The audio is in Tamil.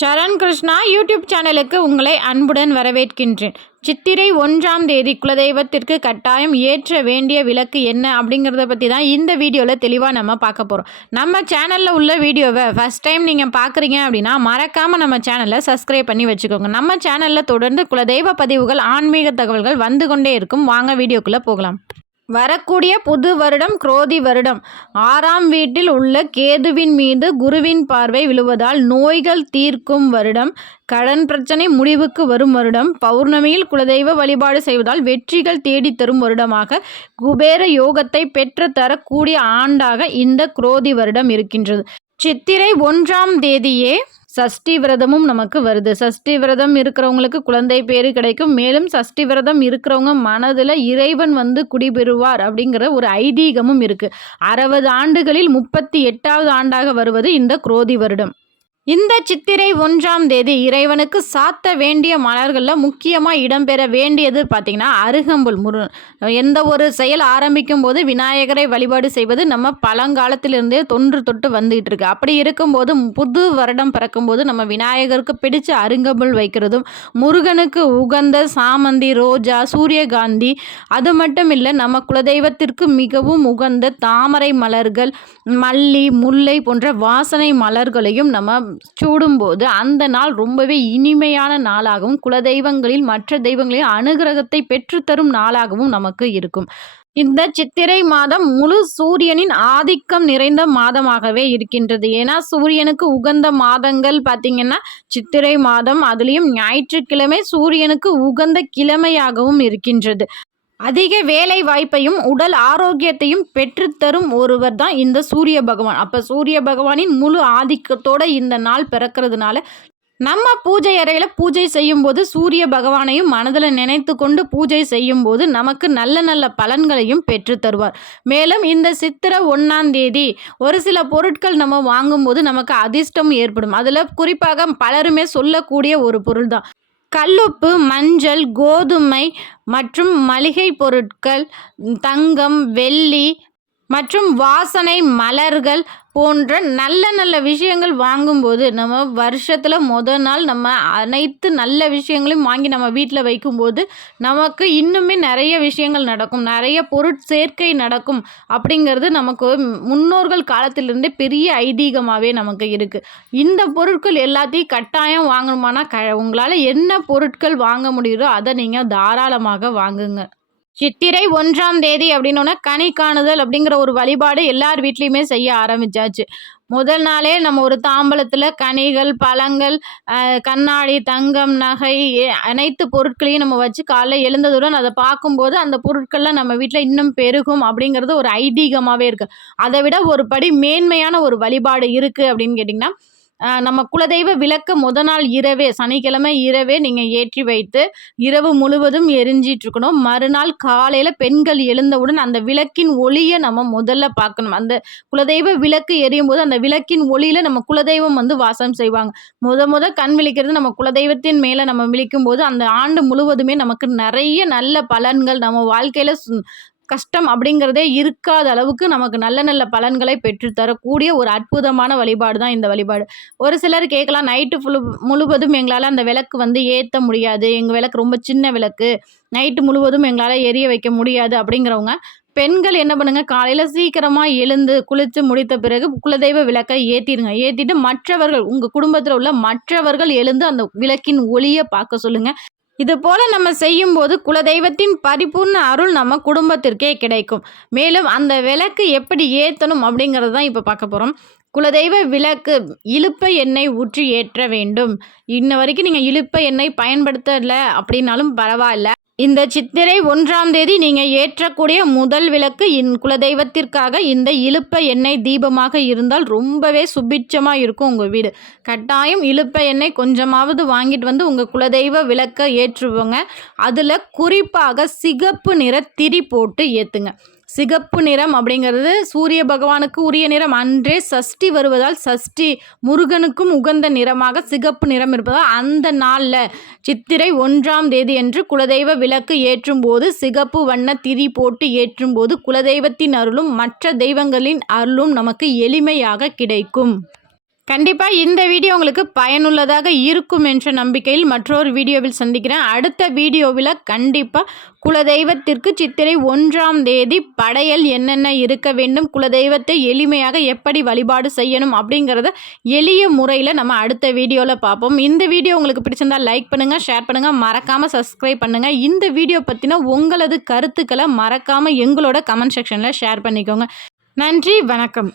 சரண் கிருஷ்ணா யூடியூப் சேனலுக்கு உங்களை அன்புடன் வரவேற்கின்றேன். சித்திரை 1ஆம் தேதி குலதெய்வத்திற்கு கட்டாயம் ஏற்ற வேண்டிய விளக்கு என்ன அப்படிங்கிறத பற்றி தான் இந்த வீடியோவில் தெளிவாக நம்ம பார்க்க போகிறோம். நம்ம சேனலில் உள்ள வீடியோவை ஃபஸ்ட் டைம் நீங்கள் பார்க்குறீங்க அப்படின்னா மறக்காமல் நம்ம சேனலை சப்ஸ்கிரைப் பண்ணி வச்சுக்கோங்க. நம்ம சேனலில் தொடர்ந்து குலதெய்வ பதிவுகள், ஆன்மீக தகவல்கள் வந்து கொண்டே இருக்கும். வாங்க வீடியோக்குள்ளே போகலாம். வரக்கூடிய புது வருடம் குரோதி வருடம். 6ஆம் வீட்டில் உள்ள கேதுவின் மீது குருவின் பார்வை விழுவதால் நோய்கள் தீர்க்கும் வருடம். கடன் பிரச்சனை முடிவுக்கு வரும் வருடம். பௌர்ணமியில் குலதெய்வ வழிபாடு செய்வதால் வெற்றிகள் தேடி தரும் வருடமாக குபேர யோகத்தை பெற்று தரக்கூடிய ஆண்டாக இந்த குரோதி வருடம் இருக்கின்றது. சித்திரை 1ஆம் தேதியே சஷ்டி விரதமும் நமக்கு வருது. சஷ்டி விரதம் இருக்கிறவங்களுக்கு குழந்தை பேரு கிடைக்கும். மேலும் சஷ்டி விரதம் இருக்கிறவங்க மனதில் இறைவன் குடிபெறுவார் அப்படிங்கிற ஒரு ஐதீகமும் இருக்குது. 60 ஆண்டுகளில் 38வது ஆண்டாக வருவது இந்த குரோதி வருடம். இந்த சித்திரை 1ஆம் தேதி இறைவனுக்கு சாத்த வேண்டிய மலர்களில் முக்கியமாக இடம்பெற வேண்டியது பார்த்திங்கன்னா அருகம்புல். எந்த ஒரு செயல் ஆரம்பிக்கும் போது விநாயகரை வழிபாடு செய்வது நம்ம பழங்காலத்திலிருந்தே தொன்று தொட்டு வந்துகிட்டு இருக்கு. அப்படி இருக்கும்போது புது வருடம் பிறக்கும்போது நம்ம விநாயகருக்கு பிடிச்ச அருகம்புல் வைக்கிறதும், முருகனுக்கு உகந்த சாமந்தி, ரோஜா, சூரியகாந்தி, அது மட்டும் இல்லை நம்ம குலதெய்வத்திற்கு மிகவும் உகந்த தாமரை மலர்கள், மல்லி, முல்லை போன்ற வாசனை மலர்களையும் நம்ம சூடும்போது அந்த நாள் ரொம்பவே இனிமையான நாளாகவும் குலதெய்வங்களில் மற்ற தெய்வங்களின் அனுகிரகத்தை பெற்றுத்தரும் நாளாகவும் நமக்கு இருக்கும். இந்த சித்திரை மாதம் முழு சூரியனின் ஆதிக்கம் நிறைந்த மாதமாகவே இருக்கின்றது. ஏன்னா சூரியனுக்கு உகந்த மாதங்கள் பார்த்திங்கன்னா சித்திரை மாதம், அதுலேயும் ஞாயிற்றுக்கிழமை சூரியனுக்கு உகந்த கிழமையாகவும் இருக்கின்றது. அதிக வேலை வாய்ப்பையும் உடல் ஆரோக்கியத்தையும் பெற்றுத்தரும் ஒருவர் தான் இந்த சூரிய பகவான். அப்போ சூரிய பகவானின் முழு ஆதிக்கத்தோடு இந்த நாள் பிறக்கிறதுனால நம்ம பூஜை அறையில் பூஜை செய்யும்போது சூரிய பகவானையும் மனதில் நினைத்து கொண்டு பூஜை செய்யும்போது நமக்கு நல்ல நல்ல பலன்களையும் பெற்று தருவார். மேலும் இந்த சித்திரை 1ஆம் தேதி ஒரு சில பொருட்கள் நம்ம வாங்கும்போது நமக்கு அதிர்ஷ்டம் ஏற்படும். அதில் குறிப்பாக பலருமே சொல்லக்கூடிய ஒரு பொருள் தான் கல்லுப்பு, மஞ்சள், கோதுமை மற்றும் மளிகை பொருட்கள், தங்கம், வெள்ளி மற்றும் வாசனை மலர்கள் போன்ற நல்ல நல்ல விஷயங்கள் வாங்கும்போது நம்ம வருஷத்தில் நாள் நம்ம அனைத்து நல்ல விஷயங்களையும் வாங்கி நம்ம வீட்டில் வைக்கும்போது நமக்கு இன்னுமே நிறைய விஷயங்கள் நடக்கும், நிறைய பொருட்சேர்க்கை நடக்கும். அப்படிங்கிறது நமக்கு முன்னோர்கள் காலத்திலிருந்தே பெரிய ஐதீகமாகவே நமக்கு இருக்குது. இந்த பொருட்கள் எல்லாத்தையும் கட்டாயம் வாங்கணுமானா உங்களால் என்ன பொருட்கள் வாங்க முடியுதோ அதை நீங்கள் தாராளமாக வாங்குங்க. சித்திரை 1ஆம் தேதி அப்படின்னோன்னா கனி காணுதல் அப்படிங்கிற ஒரு வழிபாடு எல்லார் வீட்லேயுமே செய்ய ஆரம்பித்தாச்சு. முதல் நாளே நம்ம ஒரு தாம்பலத்தில் கனிகள், பழங்கள், கண்ணாடி, தங்கம், நகை அனைத்து பொருட்களையும் நம்ம வச்சு காலைல எழுந்ததுடன் அதை பார்க்கும்போது அந்த பொருட்கள்லாம் நம்ம வீட்டில் இன்னும் பெருகும் அப்படிங்கிறது ஒரு ஐதீகமாகவே இருக்குது. அதை விட ஒரு படி மேன்மையான ஒரு வழிபாடு இருக்குது அப்படின்னு கேட்டிங்கன்னா, நம்ம குலதெய்வ விளக்கு நாள் இரவே, சனிக்கிழமை இரவே நீங்கள் ஏற்றி வைத்து இரவு முழுவதும் எரிஞ்சிட்ருக்கணும். மறுநாள் காலையில் பெண்கள் எழுந்தவுடன் அந்த விளக்கின் ஒளியை நம்ம முதல்ல பார்க்கணும். அந்த குலதெய்வ விளக்கு எரியும் போது அந்த விளக்கின் ஒளியில் நம்ம குலதெய்வம் வாசம் செய்வாங்க. கண் விழிக்கிறது நம்ம குலதெய்வத்தின் மேலே நம்ம விழிக்கும் போது அந்த ஆண்டு முழுவதுமே நமக்கு நிறைய நல்ல பலன்கள், நம்ம வாழ்க்கையில் கஷ்டம் அப்படிங்கிறதே இருக்காத அளவுக்கு நமக்கு நல்ல நல்ல பலன்களை பெற்றுத்தரக்கூடிய ஒரு அற்புதமான வழிபாடு தான் இந்த வழிபாடு. ஒரு சிலர் கேட்கலாம், நைட்டு முழுவதும் எங்களால் அந்த விளக்கு ஏற்ற முடியாது, எங்கள் விளக்கு ரொம்ப சின்ன விளக்கு, நைட்டு முழுவதும் எங்களால் எரிய வைக்க முடியாது அப்படிங்கிறவங்க பெண்கள் என்ன பண்ணுங்க, காலையில் சீக்கிரமாக எழுந்து குளித்து முடித்த பிறகு குலதெய்வ விளக்கை ஏற்றிடுங்க. ஏற்றிட்டு மற்றவர்கள், உங்கள் குடும்பத்தில் உள்ள மற்றவர்கள் எழுந்து அந்த விளக்கின் ஒளியை பார்க்க சொல்லுங்கள். இது போல் நம்ம செய்யும்போது குலதெய்வத்தின் பரிபூர்ண அருள் நம்ம குடும்பத்திற்கே கிடைக்கும். மேலும் அந்த விளக்கு எப்படி ஏற்றணும் அப்படிங்கிறது தான் இப்போ பார்க்க போகிறோம். குலதெய்வ விளக்கு இலுப்பை எண்ணெய் ஊற்றி ஏற்ற வேண்டும். இன்ன வரைக்கும் நீங்கள் இலுப்பை எண்ணெய் பயன்படுத்தலை அப்படின்னாலும் பரவாயில்ல. இந்த சித்திரை 1ஆம் தேதி நீங்கள் ஏற்றக்கூடிய முதல் விளக்கு குலதெய்வத்திற்காக இந்த இலுப்பை எண்ணெய் தீபமாக இருந்தால் ரொம்பவே சுபிட்சமாக இருக்கும் உங்கள் வீடு. கட்டாயம் இலுப்பை எண்ணெய் கொஞ்சமாவது வாங்கிட்டு உங்கள் குலதெய்வ விளக்கை ஏற்றுவோங்க. அதில் குறிப்பாக சிகப்பு நிற திரி போட்டு ஏற்றுங்க. சிகப்பு நிறம் அப்படிங்கிறது சூரிய பகவானுக்கு உரிய நிறம். அன்றே சஷ்டி வருவதால் சஷ்டி முருகனுக்கும் உகந்த நிறமாக சிகப்பு நிறம் இருப்பதால் அந்த நாளில் சித்திரை 1ஆம் தேதி என்று குலதெய்வ விளக்கு ஏற்றும் போது சிகப்பு வண்ண திரி போட்டு ஏற்றும் போது குலதெய்வத்தின் அருளும் மற்ற தெய்வங்களின் அருளும் நமக்கு எளிமையாக கிடைக்கும். கண்டிப்பாக இந்த வீடியோ உங்களுக்கு பயனுள்ளதாக இருக்கும் என்ற நம்பிக்கையில் மற்றொரு வீடியோவில் சந்திக்கிறேன். அடுத்த வீடியோவில் கண்டிப்பாக குலதெய்வத்திற்கு சித்திரை 1ஆம் தேதி படையல் என்னென்ன இருக்க வேண்டும், குலதெய்வத்தை எளிமையாக எப்படி வழிபாடு செய்யணும் அப்படிங்கிறத எளிய முறையில் நம்ம அடுத்த வீடியோவில் பார்ப்போம். இந்த வீடியோ உங்களுக்கு பிடிச்சிருந்தால் லைக் பண்ணுங்கள், ஷேர் பண்ணுங்கள், மறக்காமல் சப்ஸ்கிரைப் பண்ணுங்கள். இந்த வீடியோ பற்றின உங்களது கருத்துக்களை மறக்காமல் எங்களோட கமெண்ட் செக்ஷனில் ஷேர் பண்ணிக்கோங்க. நன்றி, வணக்கம்.